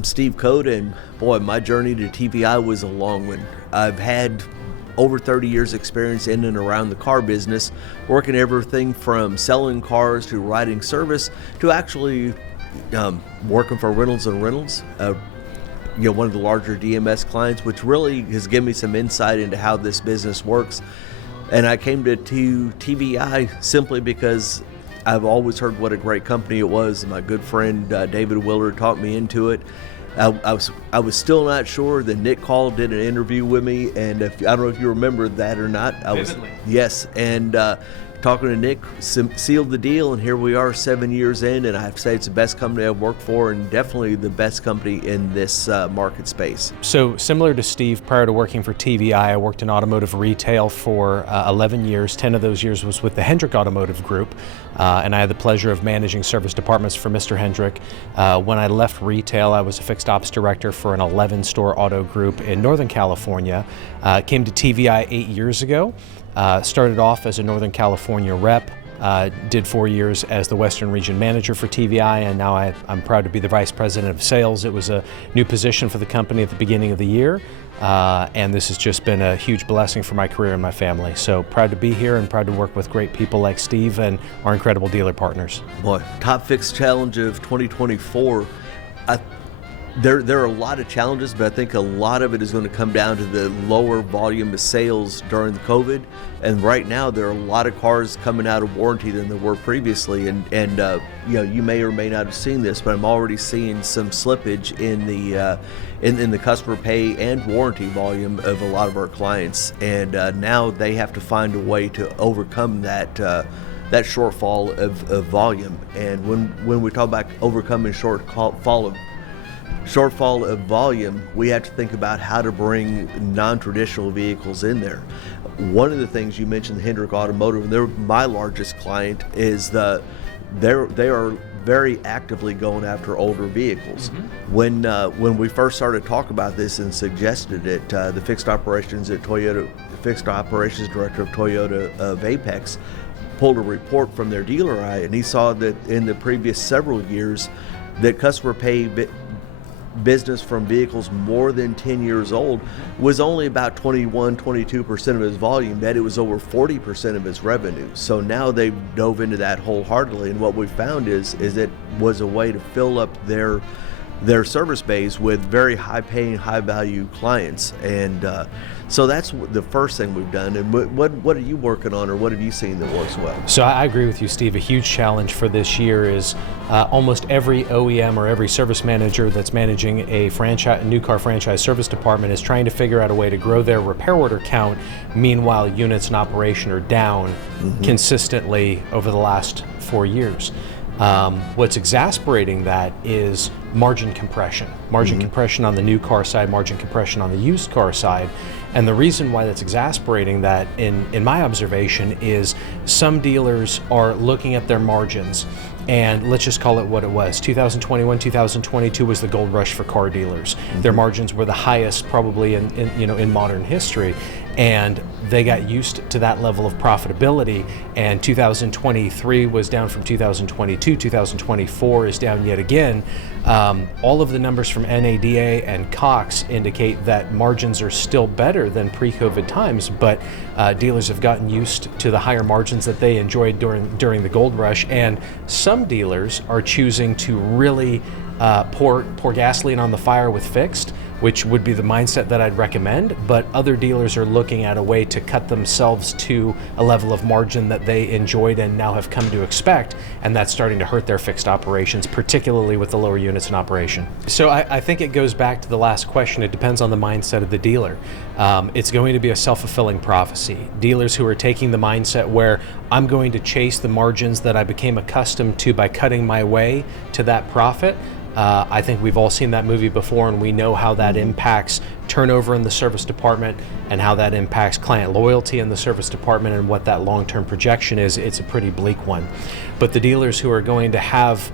I'm Steve Coad, and boy, my journey to TVI was a long one. I've had over 30 years experience in and around the car business, working everything from selling cars to writing service to actually working for Reynolds Reynolds, one of the larger DMS clients, which really has given me some insight into how this business works. And I came to TVI simply because I've always heard what a great company it was. My good friend David Willard talked me into it. I was still not sure. Then Nick called, did an interview with me, and I don't know if you remember that or not. Vividly. Yes, and talking to Nick, sealed the deal, and here we are 7 years in, and I have to say it's the best company I've worked for, and definitely the best company in this market space. So similar to Steve, prior to working for TVI, I worked in automotive retail for 11 years. 10 of those years was with the Hendrick Automotive group, and I had the pleasure of managing service departments for Mr. Hendrick. When I left retail, I was a fixed ops director for an 11-store auto group in Northern California. Came to TVI 8 years ago. Started off as a Northern California rep, did 4 years as the Western Region Manager for TVI, and now I'm proud to be the Vice President of Sales. It was a new position for the company at the beginning of the year, and this has just been a huge blessing for my career and my family. So proud to be here and proud to work with great people like Steve and our incredible dealer partners. Boy, top fix challenge of 2024. There are a lot of challenges, but I think a lot of it is going to come down to the lower volume of sales during the COVID. And right now, there are a lot of cars coming out of warranty than there were previously. And you may or may not have seen this, but I'm already seeing some slippage in the customer pay and warranty volume of a lot of our clients. And now they have to find a way to overcome that shortfall of volume. And when we talk about overcoming shortfall of volume, we have to think about how to bring non-traditional vehicles in there. One of the things you mentioned, Hendrick Automotive, they're my largest client, is they are very actively going after older vehicles. Mm-hmm. When we first started talking about this and suggested it, the fixed operations director of Toyota of Apex pulled a report from their dealer eye, and he saw that in the previous several years that customer pay business from vehicles more than 10 years old was only about 22% of his volume, that it was over 40% of his revenue. So now they've dove into that wholeheartedly, and what we found is it was a way to fill up their service base with very high paying, high value clients. And so that's the first thing we've done. And what are you working on, or what have you seen that works well? So I agree with you, Steve. A huge challenge for this year is almost every OEM or every service manager that's managing a new car franchise service department is trying to figure out a way to grow their repair order count. Meanwhile, units in operation are down consistently over the last 4 years. What's exasperating that is margin compression. Compression on the new car side, margin compression on the used car side. And the reason why that's exasperating that, in my observation, is some dealers are looking at their margins, and let's just call it what it was. 2021, 2022 was the gold rush for car dealers. Their margins were the highest probably in modern history. And they got used to that level of profitability, and 2023 was down from 2022. 2024 is down yet again. All of the numbers from NADA and Cox indicate that margins are still better than pre-COVID times, but dealers have gotten used to the higher margins that they enjoyed during the gold rush, and some dealers are choosing to really pour gasoline on the fire with fixed, which would be the mindset that I'd recommend, but other dealers are looking at a way to cut themselves to a level of margin that they enjoyed and now have come to expect, and that's starting to hurt their fixed operations, particularly with the lower units in operation. So I think it goes back to the last question. It depends on the mindset of the dealer. It's going to be a self-fulfilling prophecy. Dealers who are taking the mindset where I'm going to chase the margins that I became accustomed to by cutting my way to that profit, I think we've all seen that movie before, and we know how that impacts turnover in the service department and how that impacts client loyalty in the service department and what that long-term projection is. It's a pretty bleak one. But the dealers who are going to have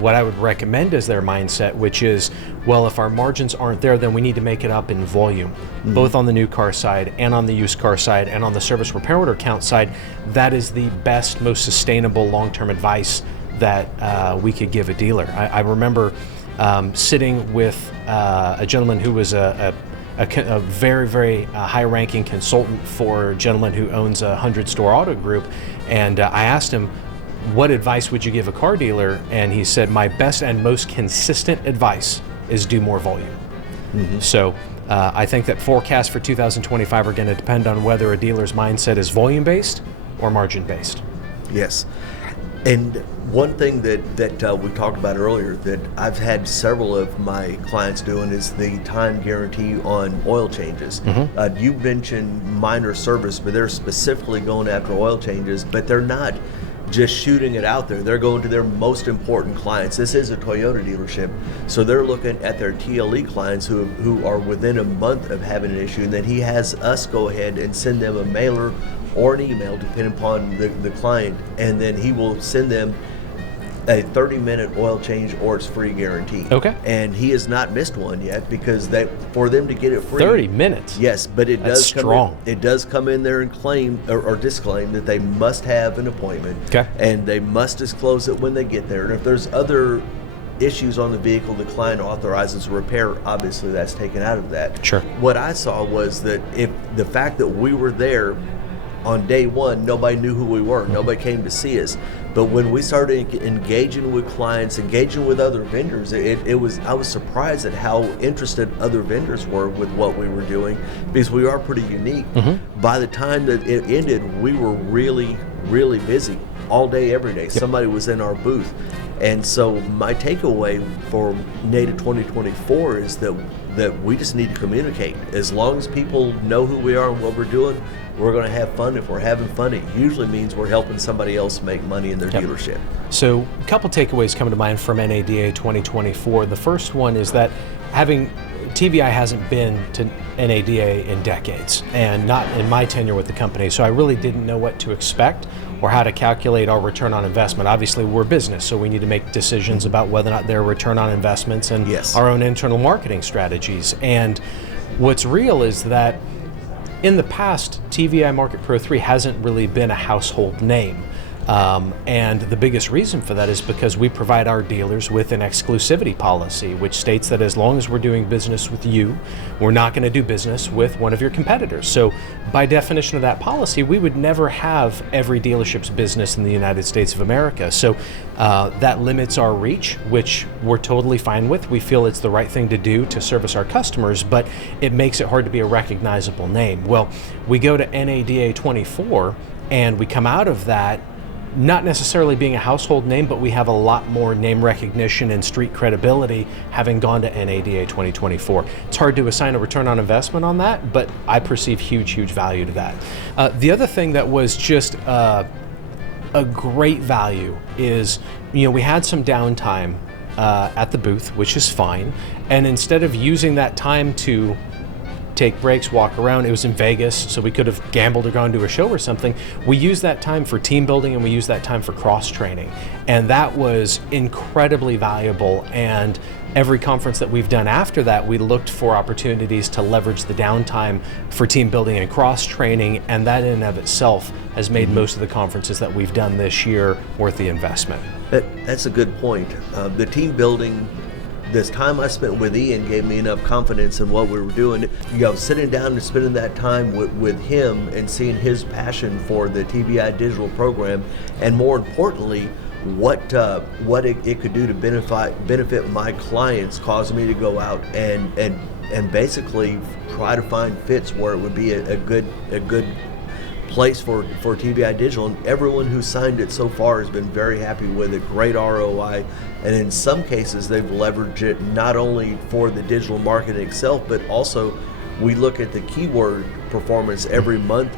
what I would recommend as their mindset, which is, well, if our margins aren't there, then we need to make it up in volume, both on the new car side and on the used car side and on the service repair order count side. That is the best, most sustainable long-term advice that we could give a dealer. I remember sitting with a gentleman who was a very, very high-ranking consultant for a gentleman who owns a 100-store auto group, and I asked him, what advice would you give a car dealer? And he said, my best and most consistent advice is do more volume. So I think that forecasts for 2025 are going to depend on whether a dealer's mindset is volume-based or margin-based. Yes. And one thing that we talked about earlier that I've had several of my clients doing is the time guarantee on oil changes. You mentioned minor service, but they're specifically going after oil changes, but they're not just shooting it out there. They're going to their most important clients. This is a Toyota dealership, so they're looking at their TLE clients who are within a month of having an issue, and then he has us go ahead and send them a mailer or an email, depending upon the client, and then he will send them a 30-minute oil change or it's free guarantee. Okay. And he has not missed one yet because for them to get it free. 30 minutes? Yes, but That's strong. It does come in there and claim or disclaim that they must have an appointment. Okay. And they must disclose it when they get there. And if there's other issues on the vehicle the client authorizes repair, obviously that's taken out of that. Sure. What I saw was that if the fact that we were there on day one, nobody knew who we were. Nobody came to see us. But when we started engaging with clients, engaging with other vendors, I was surprised at how interested other vendors were with what we were doing, because we are pretty unique. By the time that it ended, we were really, really busy all day, every day. Somebody was in our booth. And so my takeaway for NADA 2024 is that we just need to communicate. As long as people know who we are and what we're doing, we're going to have fun. If we're having fun, it usually means we're helping somebody else make money in their dealership. So a couple takeaways come to mind from NADA 2024. The first one is that TVI hasn't been to NADA in decades, and not in my tenure with the company, so I really didn't know what to expect or how to calculate our return on investment. Obviously, we're business, so we need to make decisions about whether or not they're return on investments and our own internal marketing strategies. And what's real is that in the past, TVI MarketPro3 hasn't really been a household name. And the biggest reason for that is because we provide our dealers with an exclusivity policy, which states that as long as we're doing business with you, we're not going to do business with one of your competitors. So by definition of that policy, we would never have every dealership's business in the United States of America. So that limits our reach, which we're totally fine with. We feel it's the right thing to do to service our customers, but it makes it hard to be a recognizable name. Well, we go to NADA 24 and we come out of that not necessarily being a household name, but we have a lot more name recognition and street credibility having gone to NADA 2024. It's hard to assign a return on investment on that, but I perceive huge value to that. The other thing that was just a great value is, we had some downtime at the booth, which is fine, and instead of using that time to take breaks, walk around. It was in Vegas, so we could have gambled or gone to a show or something. We used that time for team building, and we used that time for cross training. And that was incredibly valuable. And every conference that we've done after that, we looked for opportunities to leverage the downtime for team building and cross training. And that in and of itself has made most of the conferences that we've done this year worth the investment. That's a good point. The team building, this time I spent with Ian gave me enough confidence in what we were doing. Sitting down and spending that time with him and seeing his passion for the TVI digital program, and more importantly, what it could do to benefit my clients, caused me to go out and basically try to find fits where it would be a good place for TVI Digital, and everyone who signed it so far has been very happy with it. Great ROI, and in some cases they've leveraged it not only for the digital marketing itself, but also we look at the keyword performance every month,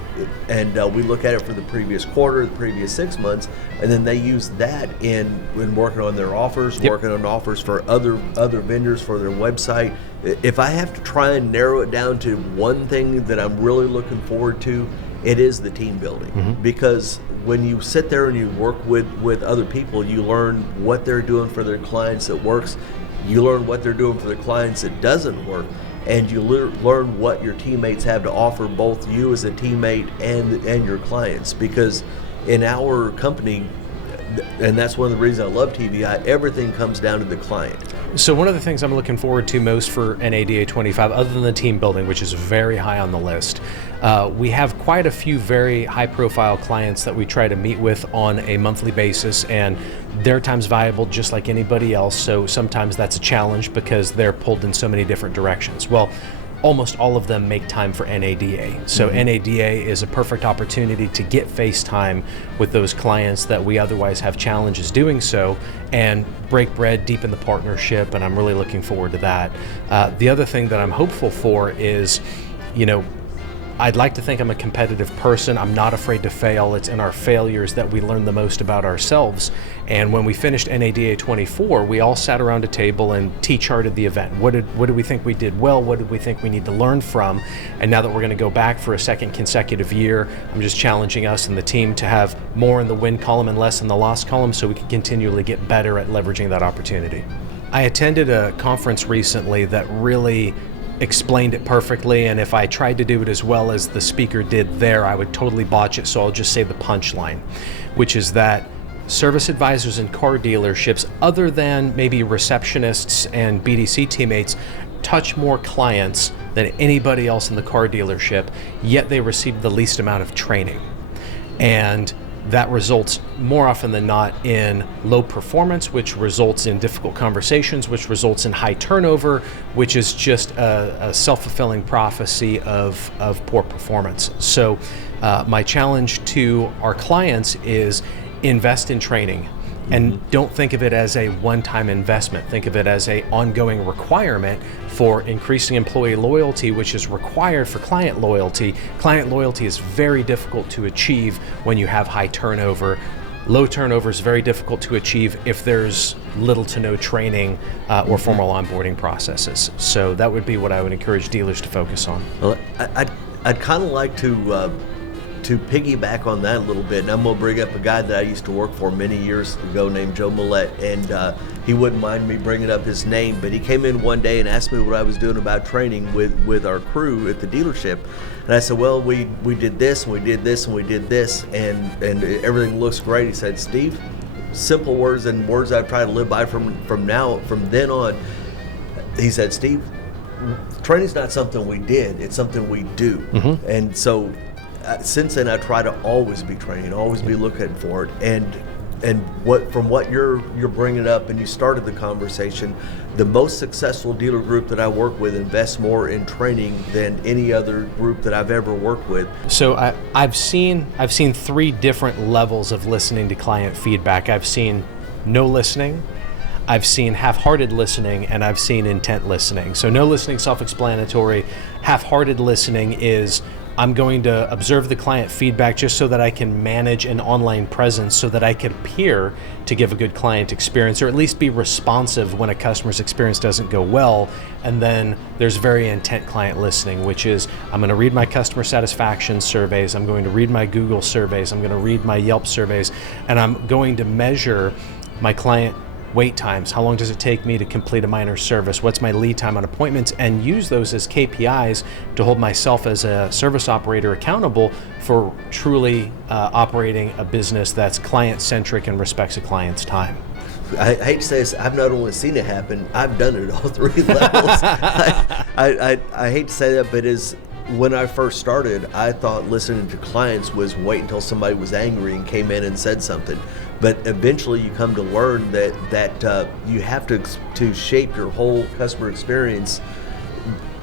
and we look at it for the previous quarter, the previous 6 months, and then they use that in working on their offers, working on offers for other vendors for their website. If I have to try and narrow it down to one thing that I'm really looking forward to, it is the team building, because when you sit there and you work with other people, you learn what they're doing for their clients that works, you learn what they're doing for the clients that doesn't work, and you learn what your teammates have to offer, both you as a teammate and your clients. Because in our company, And that's one of the reasons I love TVI. Everything comes down to the client. So one of the things I'm looking forward to most for NADA 25, other than the team building, which is very high on the list, we have quite a few very high-profile clients that we try to meet with on a monthly basis, and their time's valuable just like anybody else. So sometimes that's a challenge because they're pulled in so many different directions. Well, almost all of them make time for NADA. So NADA is a perfect opportunity to get face time with those clients that we otherwise have challenges doing so, and break bread, deepen the partnership, and I'm really looking forward to that. The other thing that I'm hopeful for is, I'd like to think I'm a competitive person. I'm not afraid to fail. It's in our failures that we learn the most about ourselves. And when we finished NADA 24, we all sat around a table and T-charted the event. What did we think we did well? What did we think we need to learn from? And now that we're going to go back for a second consecutive year, I'm just challenging us and the team to have more in the win column and less in the loss column so we can continually get better at leveraging that opportunity. I attended a conference recently that really explained it perfectly, and if I tried to do it as well as the speaker did there, I would totally botch it, so I'll just say the punchline, which is that service advisors in car dealerships, other than maybe receptionists and BDC teammates, touch more clients than anybody else in the car dealership, yet they receive the least amount of training. And that results more often than not in low performance, which results in difficult conversations, which results in high turnover, which is just a self-fulfilling prophecy of poor performance. So my challenge to our clients is invest in training. And don't think of it as a one-time investment. Think of it as an ongoing requirement for increasing employee loyalty, which is required for client loyalty. Client loyalty is very difficult to achieve when you have high turnover. Low turnover is very difficult to achieve if there's little to no training or formal onboarding processes. So that would be what I would encourage dealers to focus on. Well, I'd kind of like to piggyback on that a little bit, and I'm going to bring up a guy that I used to work for many years ago named Joe Millette, and he wouldn't mind me bringing up his name, but he came in one day and asked me what I was doing about training with our crew at the dealership. And I said, well, we did this, and we did this, and we did this, and everything looks great. He said, Steve, simple words and words I've tried to live by from then on. He said, Steve, training's not something we did, it's something we do. And so since then, I try to always be training, always be looking for it, and from what you're bringing up, and you started the conversation, the most successful dealer group that I work with invests more in training than any other group that I've ever worked with. So I've seen 3 different levels of listening to client feedback. I've seen no listening, I've seen half-hearted listening, and I've seen intent listening. So no listening, self-explanatory. Half-hearted listening is, I'm going to observe the client feedback just so that I can manage an online presence so that I can appear to give a good client experience, or at least be responsive when a customer's experience doesn't go well. And then there's very intent client listening, which is, I'm going to read my customer satisfaction surveys, I'm going to read my Google surveys, I'm going to read my Yelp surveys, and I'm going to measure my client wait times. How long does it take me to complete a minor service? What's my lead time on appointments? And use those as KPIs to hold myself as a service operator accountable for truly operating a business that's client-centric and respects a client's time. I hate to say this, I've not only seen it happen, I've done it at all 3 levels. I hate to say that, but when I first started, I thought listening to clients was wait until somebody was angry and came in and said something. But eventually you come to learn that you have to shape your whole customer experience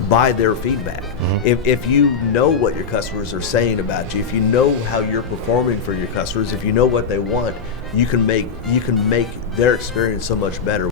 by their feedback. If you know what your customers are saying about you, if you know how you're performing for your customers, if you know what they want, you can make their experience so much better.